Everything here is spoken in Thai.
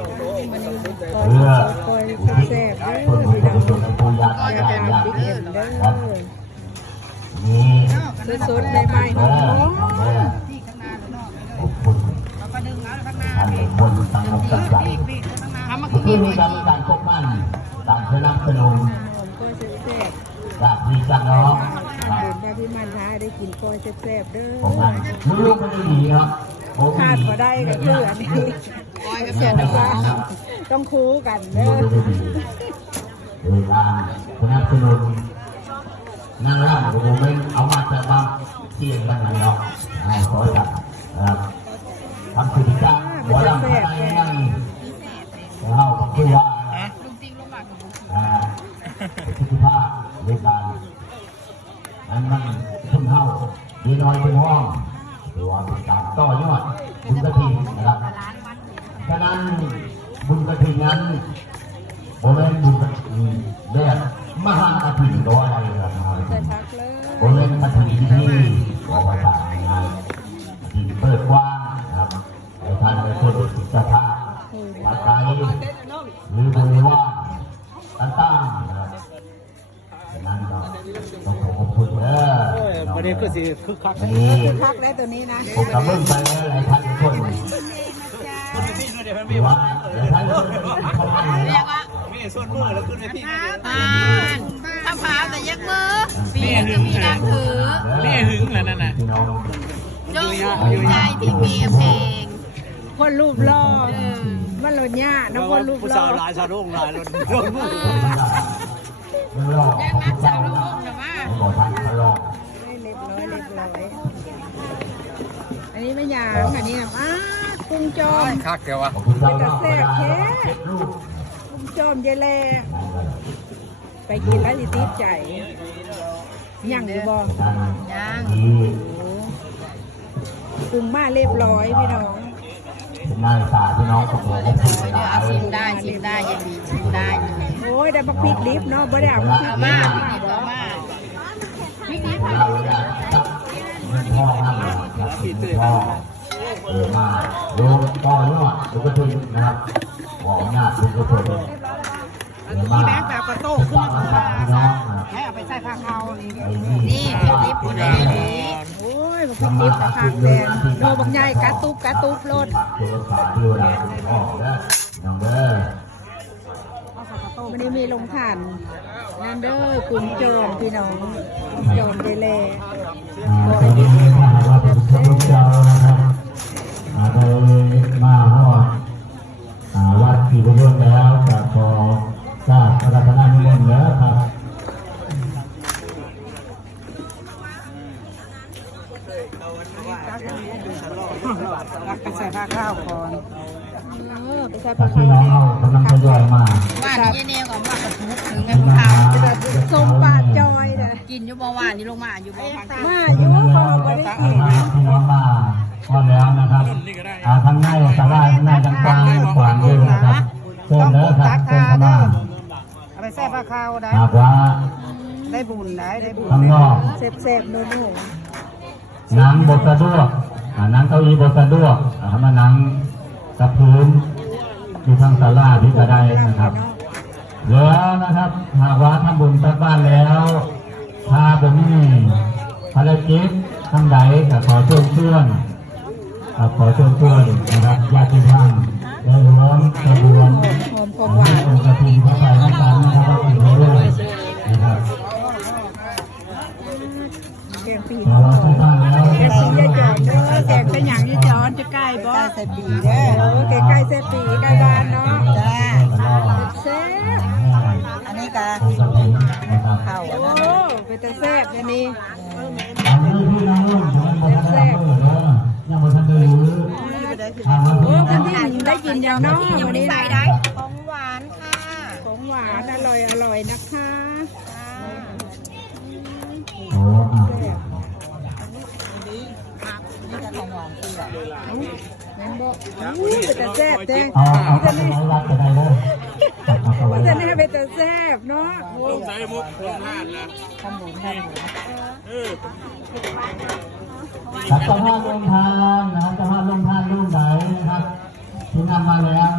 คอยแซ่บเด้อพี่น้องอยากทานบิ๊กเอ็มเด้อสดๆใหม่ๆหอมบนตั้งลงตั้งใจที่มีการพบมั่นต่างเคยรับขนมจากพี่จากน้องถ้าพี่มันท้าได้กินกล้อยแซ่บๆเด้อผมมันลูกมันดีครับขาดพอได้ก็คืออันนี้กล้อยกับเสียนฟ้าต้องคู่กันเด้อเวลาสนับสนุนนั่งร่างผมไม่เอามาแต่บางเที่ยงกันไหนเนาะขอจัดนะครับทำกิจกรรมหัวลำอะไรนั่งเราคือว่าสุขภาพในการอันมันชุ่มเท่าดีน้อยเป็นห้องหรือว่าเป็นการต่อยอดบุญกระถิ่นนะครับฉะนั้นบุญกระถิ่นนั้นโมเมนต์บุญกระถิ่นเรียกมหากระถิ่นตัวอะไรครับโมเมนต์กระถิ่นที่บอกว่าต่างงานที่เปิดกว้างนะครับในทางในคนศิลปะปัจจัยหรือบริวารต่างๆนะครับฉะนั้นก็ต้องขอบคุณประเด็นก็สิคึกคักแล้วตัวนี้นะผมกำลังไปหลายท่านทุกคนว่าหลายท่านทุกคนเข้ามาแล้วไม่ส่วนมือแล้วขึ้นไปที่ถ้าพาแต่ยักมือปีจะมีนางถือนี่หึงแล้วนั่นน่ะจงภูมิใจที่มีเพลงคนรูปหล่อมันหล่นยากนะคนรูปหล่อสาวลายชาวโรงลายโดนมือยังนักสาวลูกแต่ว่าเล็บร้อยอันนี้ไม่ยางอันนี้กุ้งจอมคักเดียววะเป็นกระแสบแค่กุ้งจอมเยลแลไปกินแล้วสิติดใจยังอยู่บ่ยังกุ้งมาเรียบร้อยพี่น้องนายสาพี่น้องของเราได้ชิมได้ยังดีชิมได้โอ้ยได้บักพริกลิฟเนาะบ่ได้เอาพริกมาพริกลิฟเราอยากพ่อนั่งครับพ่อมาดูต่อยอดดูกระถิ่นนะครับขอหน้าดูกระถิ่นที่แบงค์แบบกระโต้ขึ้นมาให้เอาไปใส่ผ้าเขานี่ลิฟต์ไหนโอ้ยบักพริกลิฟต์ผ้าแดงโลบักใหญ่กระตุบรถวันนี้มีลงผ่านนั่นเด้อกุ้งโจมพี่น้องโจมไปเลยตอนนี้ถ้าหากว่าเป็นชมรมเจ้านะครับโดยมาฮอดวัดที่ร่วมแล้วจะขอทราบพระราชทานนิมนต์แล้วครับไปใส่ผ้าข้าวก่อนไปใส่ผ้าข้าวกำลังทยอยมาว่านี่เนี่ยก่อนว่ากระทุกถึงแม่ข้าวส้มปาดจอยเลยกินอยู่บ่ว่านี่ลงมาอยู่บ่มาอยู่บ่ได้กินพี่น้องมาพอแล้วนะครับทางในสาราทางในจังกลางขวางอยู่นะครับเชิญเด้อครับเชิญเข้ามาไปใส่ผ้าข้าวได้หากว่าได้บุญได้บุญข้างนอกเสพๆนู่นนั่งบทสะดวกนั่งเก้าอี้บทสะดวกมานั่งกับพื้นอยู่ทางศาลาที่จะได้นะครับแล้วนะครับหากว่าทำบุญตักบ้านแล้วถ้าผมมีภารกิจทำใดก็ขอเชิญนะครับญาติธรรมได้ร่วมกระบวนองค์กฐินพระไตรน้ำตาลนะครับอีกด้วยนะครับแกงปีแกงปีจะจอดแกงเป็นอย่างนี้จอดจะใกล้บ่ใส่ปีเด้อแกงใกล้ใส่ปีใกล้บ้านเนาะจ้าแซ่บอันนี้ก็ข้าวโอ้เป็นตะแซ่บอันนี้แซ่บยังไม่ทันได้รู้กันที่ได้กินอย่างน้อยวันนี้ใส่ได้ของหวานค่ะของหวานอร่อยนะคะโอ้แม่บอกเป็นแซ่บแจ้งจะไม่รักจะได้เลยจะไม่ให้เป็นแซ่บเนาะใส่มุกลงท่านนะทำหมูสัตว์ลงทานนะครับสัตว์ลงทานรูปไหนนะครับที่นำมาแล้ว